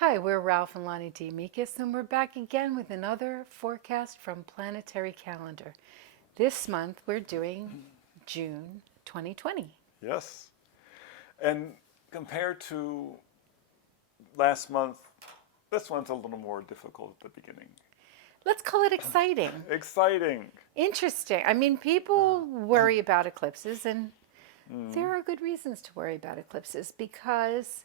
Hi, we're Ralph and Lonnie D. Meekus, and we're back again with another forecast from Planetary Calendar. This month we're doing June 2020. Yes. And compared to last month, this one's a little more difficult at the beginning. Let's call it exciting. Exciting. Interesting. I mean, people worry about eclipses, and there are good reasons to worry about eclipses because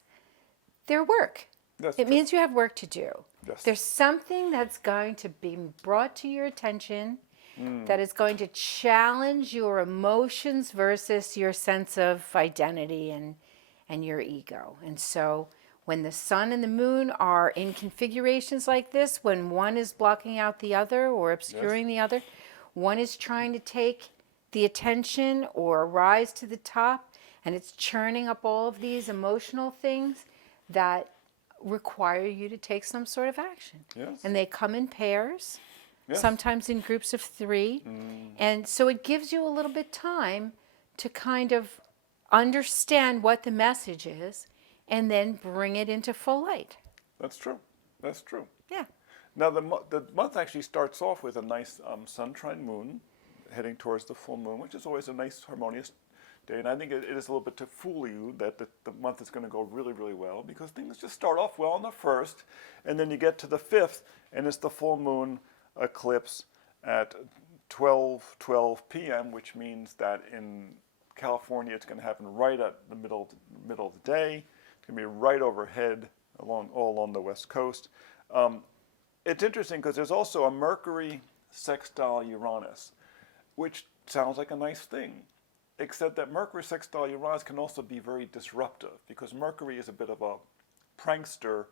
they're work. That's It true. means you have work to do. Yes. There's something that's going to be brought to your attention that is going to challenge your emotions versus your sense of identity and your ego. And so when the sun and the moon are in configurations like this, when one is blocking out the other or obscuring the other, one is trying to take the attention or rise to the top, and it's churning up all of these emotional things that require you to take some sort of action. Yes. And they come in pairs, Yes. sometimes in groups of three. And so it gives you a little bit time to kind of understand what the message is and then bring it into full light. That's true. That's true. Yeah. Now, the month actually starts off with a nice sun-trine moon heading towards the full moon, which is always a nice, harmonious day. And I think it is a little bit to fool you that the month is going to go really, really well because things just start off well on the 1st, and then you get to the 5th, and it's the full moon eclipse at 12:12 p.m., which means that in California it's going to happen right at the middle of the day. It's going to be right overhead all along the West Coast. It's interesting because there's also a Mercury sextile Uranus, which sounds like a nice thing, except that Mercury sextile Uranus can also be very disruptive because Mercury is a bit of a prankster,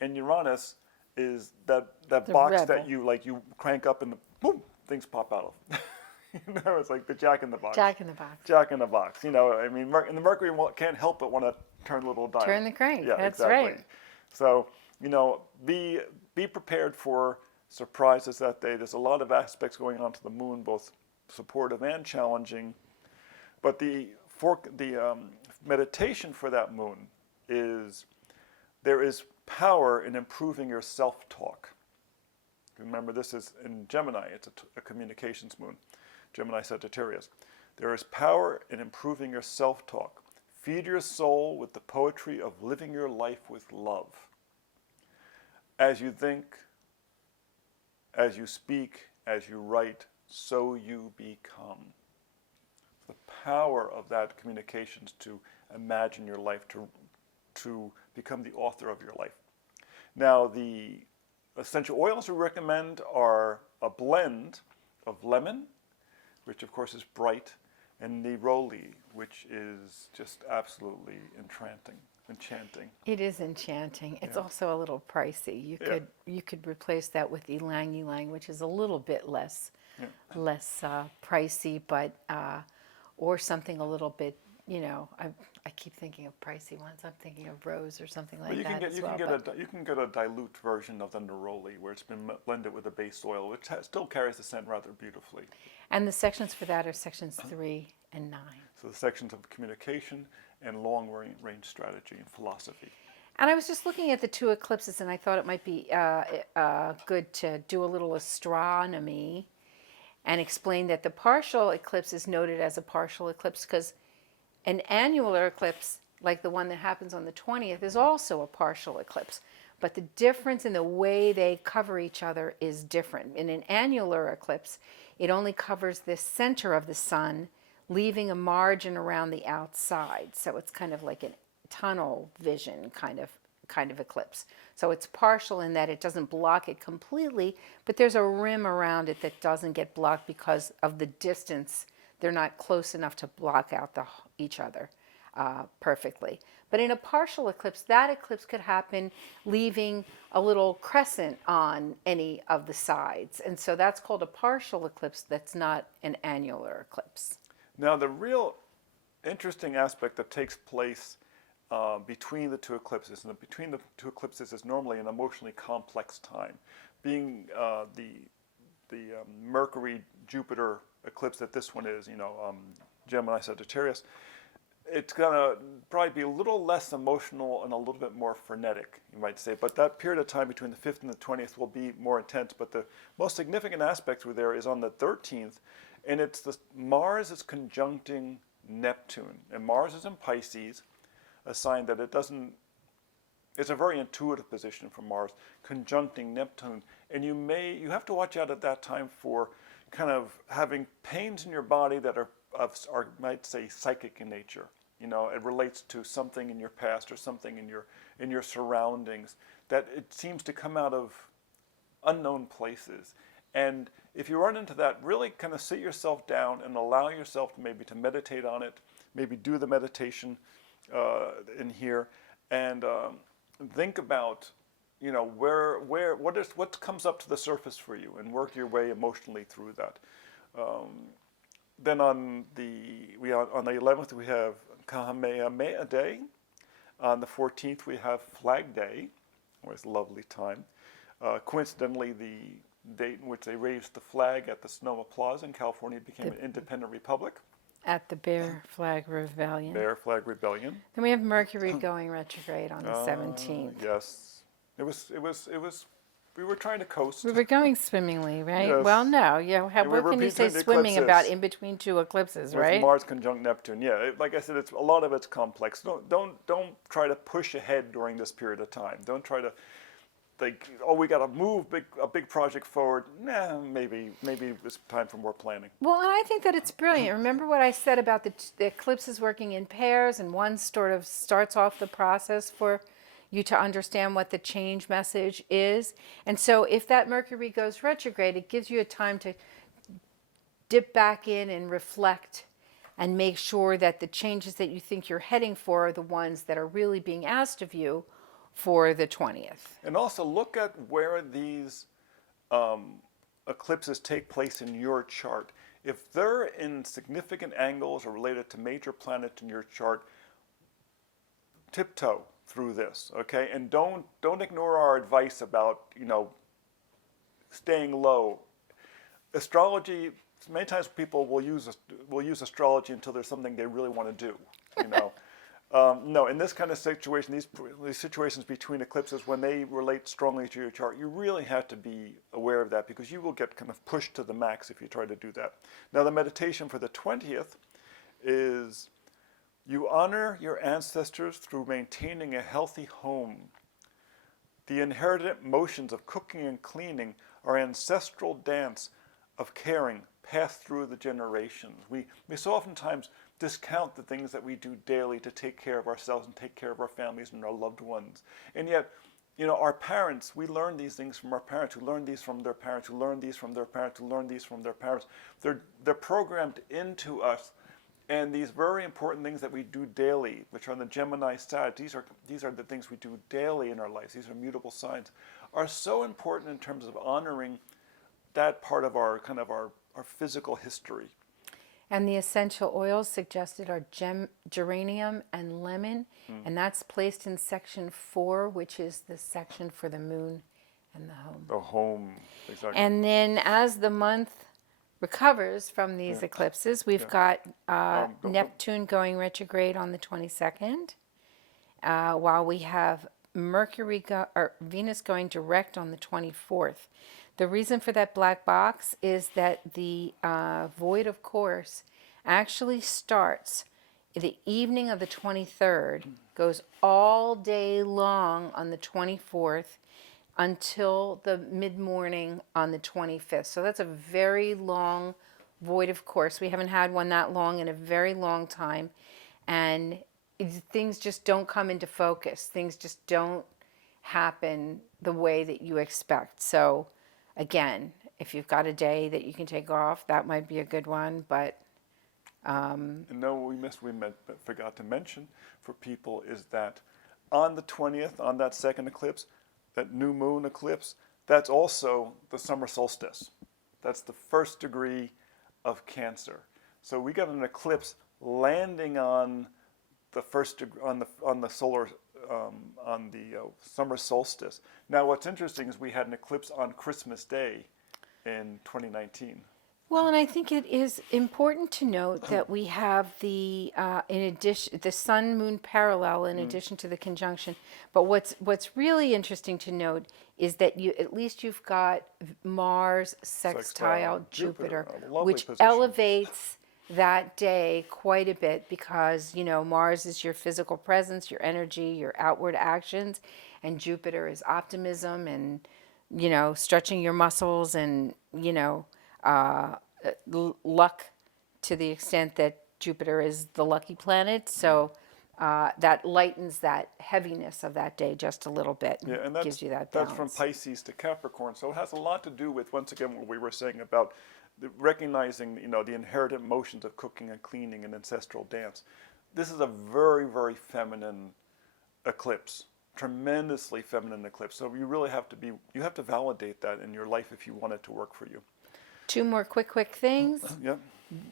and Uranus is that box rebel. that you crank up and boom, things pop out of. It's like the Jack in the Box. Jack in the Box. Jack in the Box. I mean, and the Mercury can't help but want to turn a little dial. Turn the crank. Yeah, That's exactly. right. So, be prepared for surprises that day. There's a lot of aspects going on to the moon, both supportive and challenging. But the meditation for that moon is there is power in improving your self-talk. Remember, this is in Gemini. It's a communications moon, Gemini Sagittarius. There is power in improving your self-talk. Feed your soul with the poetry of living your life with love. As you think, as you speak, as you write, so you become. The power of that communications to imagine your life, to become the author of your life. Now, the essential oils we recommend are a blend of lemon, which of course is bright, and neroli, which is just absolutely enchanting. It is enchanting. It's Yeah. also a little pricey. You could replace that with ylang ylang, which is a little bit less pricey, but or something a little bit. I keep thinking of pricey ones. I'm thinking of rose or something like But you that can get as you well. can get a dilute version of the neroli where it's been blended with a base oil, which still carries the scent rather beautifully. And the sections for that are sections 3 and 9. So the sections of communication and long-range strategy and philosophy. And I was just looking at the two eclipses, and I thought it might be good to do a little astronomy and explain that the partial eclipse is noted as a partial eclipse because an annular eclipse, like the one that happens on the 20th, is also a partial eclipse. But the difference in the way they cover each other is different. In an annular eclipse, it only covers the center of the sun, leaving a margin around the outside. So it's kind of like a tunnel vision kind of eclipse. So it's partial in that it doesn't block it completely, but there's a rim around it that doesn't get blocked because of the distance. They're not close enough to block out each other perfectly. But in a partial eclipse, that eclipse could happen leaving a little crescent on any of the sides. And so that's called a partial eclipse that's not an annular eclipse. Now, the real interesting aspect that takes place between the two eclipses, and between the two eclipses is normally an emotionally complex time. Being the Mercury-Jupiter eclipse that this one is, Gemini Sagittarius, it's going to probably be a little less emotional and a little bit more frenetic, you might say. But that period of time between the 5th and the 20th will be more intense. But the most significant aspect through there is on the 13th, and it's the Mars is conjuncting Neptune. And Mars is in Pisces, a sign that it's a very intuitive position for Mars, conjuncting Neptune. And you have to watch out at that time for kind of having pains in your body that are might say psychic in nature. You know, it relates to something in your past or something in your surroundings that it seems to come out of unknown places. And if you run into that, really kind of sit yourself down and allow yourself maybe to meditate on it, maybe do the meditation in here, and think about, you know, what comes up to the surface for you, and work your way emotionally through that. Then on the 11th we have Kamehameha Day. On the 14th we have Flag Day, always a lovely time. Coincidentally, the date in which they raised the flag at the Sonoma Plaza in California became an independent republic. At the Bear Flag Rebellion. Bear Flag Rebellion. Then we have Mercury going retrograde on the 17th. Yes, it was. We were trying to coast. We were going swimmingly, right? Yes. Well, no. Yeah. we What were can you say between swimming about eclipses. in between two eclipses, With right? Mars conjunct Neptune, yeah. Like I said, a lot of it's complex. Don't try to push ahead during this period of time. Don't try to think, oh, we got to move a big project forward. Nah, maybe it's time for more planning. Well, and I think that it's brilliant. Remember what I said about the eclipses working in pairs, and one sort of starts off the process for you to understand what the change message is. And so if that Mercury goes retrograde, it gives you a time to dip back in and reflect and make sure that the changes that you think you're heading for are the ones that are really being asked of you for the 20th. And also look at where these eclipses take place in your chart. If they're in significant angles or related to major planets in your chart, tiptoe through this, okay? And don't ignore our advice about, you know, staying low. Astrology, many times people will use astrology until there's something they really want to do, you know. No, in this kind of situation, these situations between eclipses, when they relate strongly to your chart, you really have to be aware of that, because you will get kind of pushed to the max if you try to do that. Now, the meditation for the 20th is you honor your ancestors through maintaining a healthy home. The inherited motions of cooking and cleaning are ancestral dance of caring passed through the generations. We so oftentimes discount the things that we do daily to take care of ourselves and take care of our families and our loved ones. And yet, you know, our parents, we learn these things from our parents, who learn these from their parents, who learn these from their parents, who learn these from their parents. They're programmed into us. And these very important things that we do daily, which are on the Gemini side, these are the things we do daily in our lives. These are mutable signs, are so important in terms of honoring that part of our physical history. And the essential oils suggested are geranium and lemon, and that's placed in section 4, which is the section for the moon and the home. The home, exactly. And then as the month recovers from these eclipses, we've got Neptune going retrograde on the 22nd, while we have Venus going direct on the 24th. The reason for that black box is that the void of course actually starts the evening of the 23rd, goes all day long on the 24th, until the mid-morning on the 25th. So that's a very long void of course. We haven't had one that long in a very long time. And things just don't come into focus. Things just don't happen the way that you expect. So again, if you've got a day that you can take off, that might be a good one. But and no, we forgot to mention for people is that on the 20th, on that second eclipse, that new moon eclipse, that's also the summer solstice. That's the 1st degree of Cancer. So we got an eclipse landing on the summer solstice. Now, what's interesting is we had an eclipse on Christmas Day in 2019. Well, and I think it is important to note that we have in addition, the Sun Moon parallel in addition to the conjunction. But what's really interesting to note is that at least you've got Mars sextile Jupiter, a lovely which position. elevates that day quite a bit because Mars is your physical presence, your energy, your outward actions, and Jupiter is optimism and stretching your muscles and uh, luck to the extent that Jupiter is the lucky planet. So that lightens that heaviness of that day just a little bit and Yeah, and gives you that that's balance. from Pisces to Capricorn. So it has a lot to do with, once again, what we were saying about recognizing, the inherited motions of cooking and cleaning and ancestral dance. This is a very, very feminine eclipse, tremendously feminine eclipse. So you really you have to validate that in your life if you want it to work for you. Two more quick things. Yep.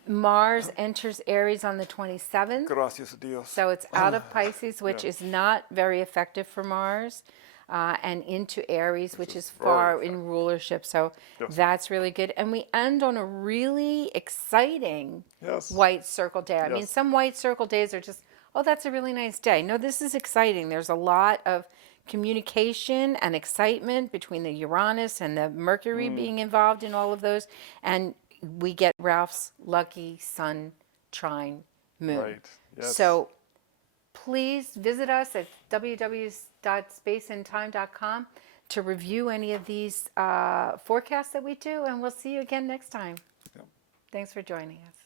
Mars enters Aries on the 27th. Gracias a Dios. So it's out of Pisces, which Yeah. is not very effective for Mars, and into Aries, which is very far in rulership. So Yes. that's really good. And we end on a really exciting Yes. white circle day. I mean, Yes. some white circle days are just, oh, that's a really nice day. No, this is exciting. There's a lot of communication and excitement between the Uranus and the Mercury being involved in all of those. And we get Ralph's lucky sun trine moon. Right. Yes. So please visit us at www.spaceandtime.com to review any of these forecasts that we do, and we'll see you again next time. Yep. Thanks for joining us.